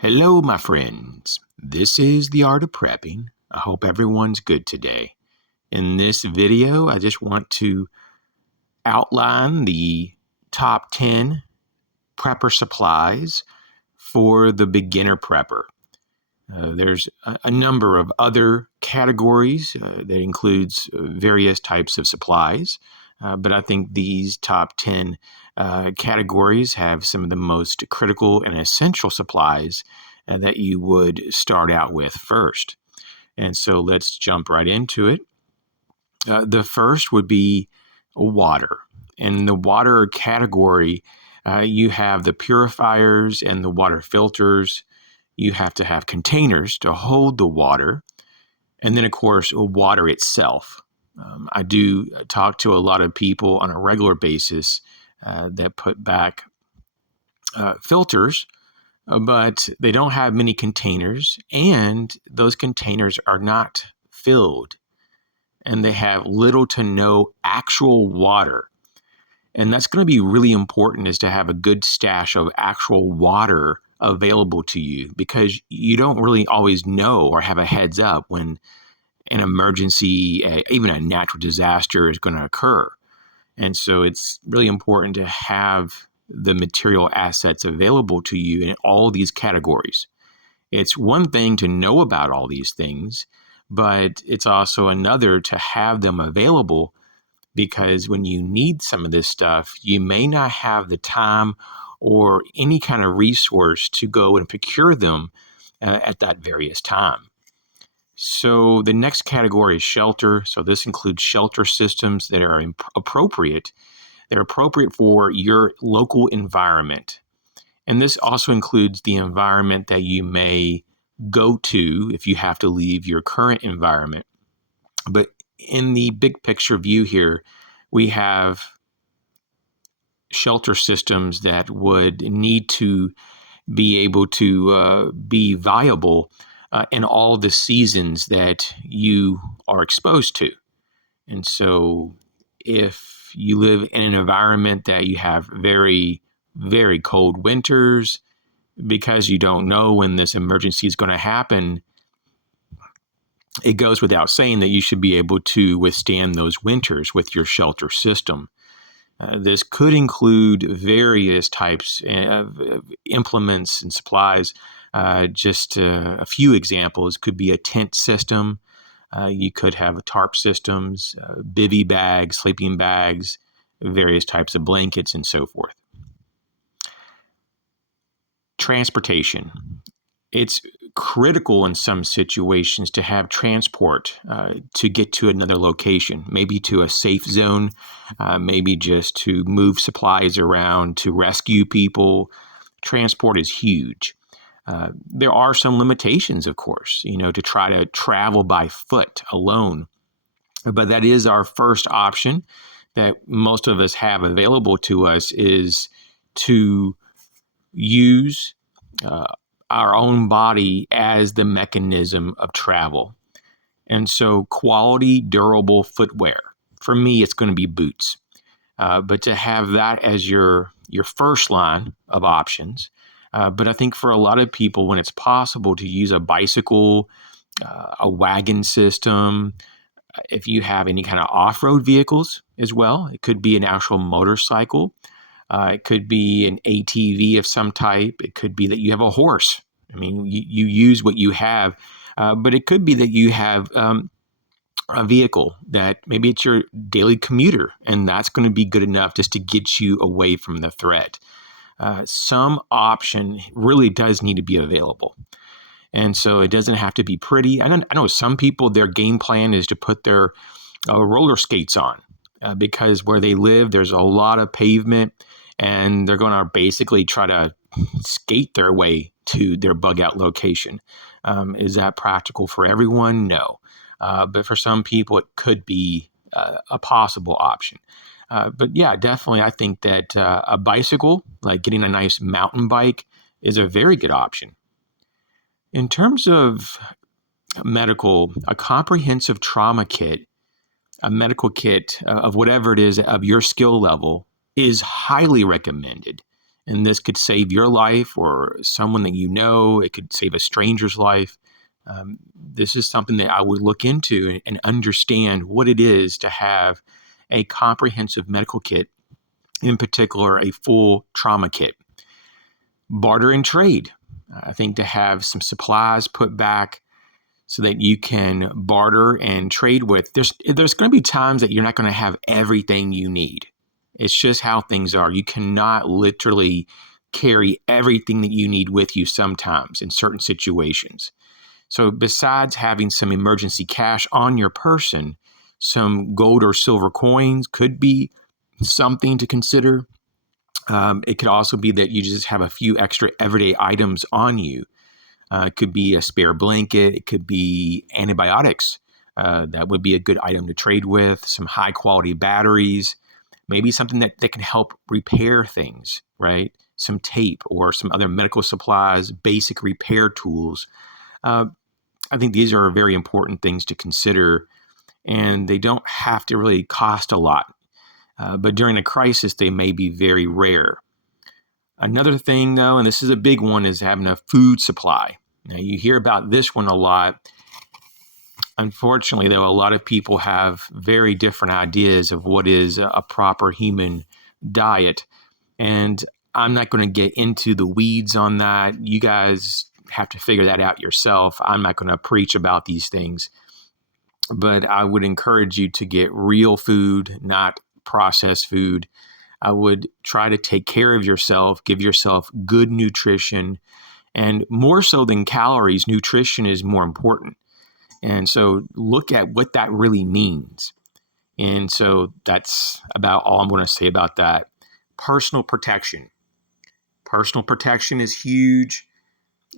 Hello, my friends. This is The Art of Prepping. I hope everyone's good today. In this video, I just want to outline the top 10 prepper supplies for the beginner prepper. There's a number of other categories that includes various types of supplies, but I think these top 10 categories have some of the most critical and essential supplies that you would start out with first. And so let's jump right into it. The first would be water. In the water category, you have the purifiers and the water filters. You have to have containers to hold the water. And then, of course, water itself. I do talk to a lot of people on a regular basis that put back filters, but they don't have many containers, and those containers are not filled, and they have little to no actual water. And that's going to be really important, is to have a good stash of actual water available to you, because you don't really always know or have a heads up when an emergency, even a natural disaster, is going to occur. And so it's really important to have the material assets available to you in all these categories. It's one thing to know about all these things, but it's also another to have them available, because when you need some of this stuff, you may not have the time or any kind of resource to go and procure them at that various time. So the next category is shelter. So this includes shelter systems that are appropriate. They're appropriate for your local environment. And this also includes the environment that you may go to if you have to leave your current environment. But in the big picture view here, we have shelter systems that would need to be able to be viable in all the seasons that you are exposed to. And so if you live in an environment that you have very, very cold winters, because you don't know when this emergency is going to happen, it goes without saying that you should be able to withstand those winters with your shelter system. This could include various types of implements and supplies. Just a few examples could be a tent system. You could have tarp systems, bivy bags, sleeping bags, various types of blankets, and so forth. Transportation. It's critical in some situations to have transport to get to another location, maybe to a safe zone, maybe just to move supplies around to rescue people. Transport is huge. There are some limitations, of course, to try to travel by foot alone. But that is our first option that most of us have available to us, is to use our own body as the mechanism of travel. And so quality, durable footwear. For me, it's going to be boots. But to have that as your first line of options. But I think for a lot of people, when it's possible to use a bicycle, a wagon system, if you have any kind of off-road vehicles as well, it could be an actual motorcycle. It could be an ATV of some type. It could be that you have a horse. I mean, you use what you have, but it could be that you have a vehicle that maybe it's your daily commuter, and that's going to be good enough just to get you away from the threat. Some option really does need to be available. And so it doesn't have to be pretty. I know some people, their game plan is to put their roller skates on because where they live, there's a lot of pavement, and they're going to basically try to skate their way to their bug out location. Is that practical for everyone? No. But for some people, it could be a possible option. But yeah, definitely, I think that a bicycle, like getting a nice mountain bike, is a very good option. In terms of medical, a comprehensive trauma kit, a medical kit of whatever it is of your skill level, is highly recommended. And this could save your life or someone that you know. It could save a stranger's life. This is something that I would look into and understand what it is to have a comprehensive medical kit, in particular, a full trauma kit. Barter and trade. I think to have some supplies put back so that you can barter and trade with. There's going to be times that you're not going to have everything you need. It's just how things are. You cannot literally carry everything that you need with you sometimes in certain situations. So besides having some emergency cash on your person, some gold or silver coins could be something to consider. It could also be that you just have a few extra everyday items on you. It could be a spare blanket. It could be antibiotics. That would be a good item to trade with. Some high quality batteries. Maybe something that can help repair things, right? Some tape or some other medical supplies, basic repair tools. I think these are very important things to consider, and they don't have to really cost a lot. But during a crisis, they may be very rare. Another thing, though, and this is a big one, is having a food supply. Now, you hear about this one a lot. Unfortunately, though, a lot of people have very different ideas of what is a proper human diet. And I'm not going to get into the weeds on that. You guys have to figure that out yourself. I'm not going to preach about these things. But I would encourage you to get real food, not processed food. I would try to take care of yourself, give yourself good nutrition, and more so than calories, nutrition is more important. And so look at what that really means. And so that's about all I'm going to say about that. Personal protection. Personal protection is huge.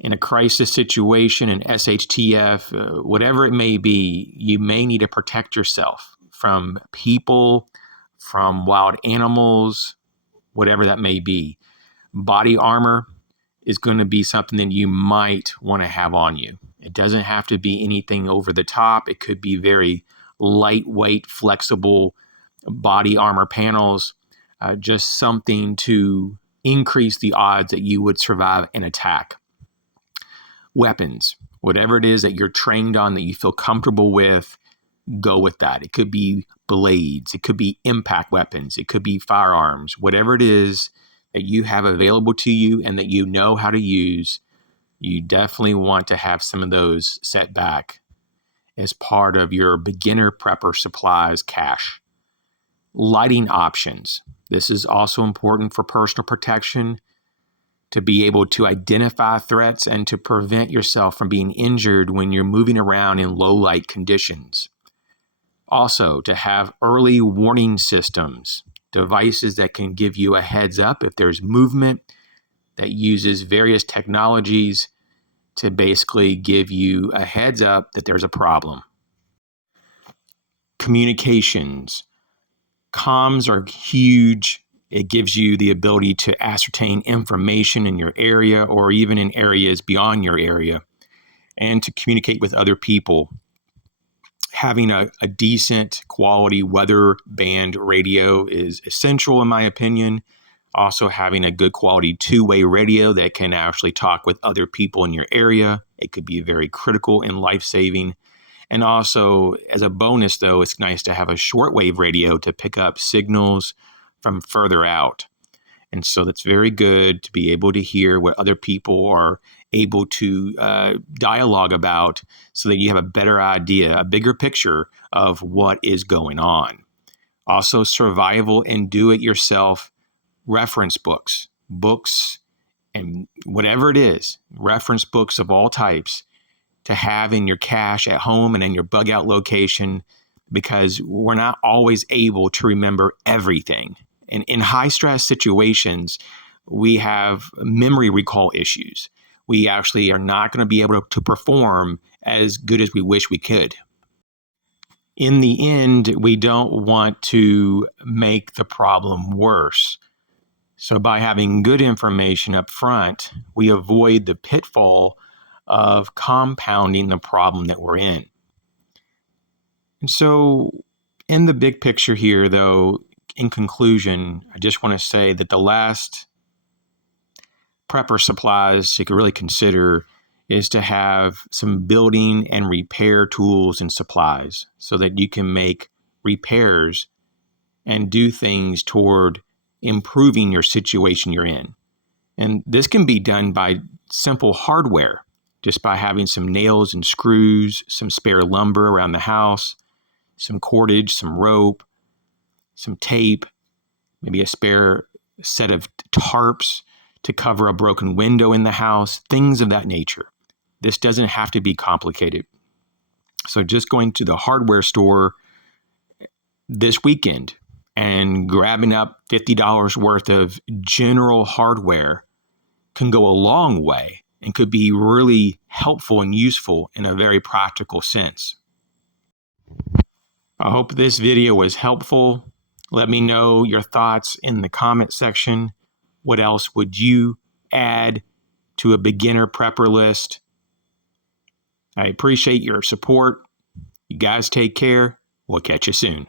In a crisis situation, an SHTF, whatever it may be, you may need to protect yourself from people, from wild animals, whatever that may be. Body armor is going to be something that you might want to have on you. It doesn't have to be anything over the top. It could be very lightweight, flexible body armor panels, just something to increase the odds that you would survive an attack. Weapons, whatever it is that you're trained on, that you feel comfortable with, go with that. It could be blades. It could be impact weapons. It could be firearms. Whatever it is that you have available to you and that you know how to use, you definitely want to have some of those set back as part of your beginner prepper supplies cache. Lighting options. This is also important for personal protection, to be able to identify threats and to prevent yourself from being injured when you're moving around in low light conditions. Also, to have early warning systems, devices that can give you a heads up if there's movement, that uses various technologies to basically give you a heads up that there's a problem. Communications. Comms are huge. It gives you the ability to ascertain information in your area or even in areas beyond your area and to communicate with other people. Having a decent quality weather band radio is essential in my opinion. Also having a good quality two-way radio that can actually talk with other people in your area. It could be very critical and life-saving. And also, as a bonus, though, it's nice to have a shortwave radio to pick up signals from further out. And so that's very good to be able to hear what other people are able to dialogue about so that you have a better idea, a bigger picture of what is going on. Also, survival and do-it-yourself reference books, and whatever it is, reference books of all types to have in your cache at home and in your bug out location, because we're not always able to remember everything. And in high stress situations, we have memory recall issues. We actually are not going to be able to perform as good as we wish we could. In the end, we don't want to make the problem worse. So by having good information up front, we avoid the pitfall of compounding the problem that we're in. And so in the big picture here, though, in conclusion, I just want to say that the last prepper supplies you could really consider is to have some building and repair tools and supplies so that you can make repairs and do things toward improving your situation you're in. And this can be done by simple hardware, just by having some nails and screws, some spare lumber around the house, some cordage, some rope, some tape, maybe a spare set of tarps to cover a broken window in the house, things of that nature. This doesn't have to be complicated. So just going to the hardware store this weekend and grabbing up $50 worth of general hardware can go a long way and could be really helpful and useful in a very practical sense. I hope this video was helpful. Let me know your thoughts in the comment section. What else would you add to a beginner prepper list? I appreciate your support. You guys take care. We'll catch you soon.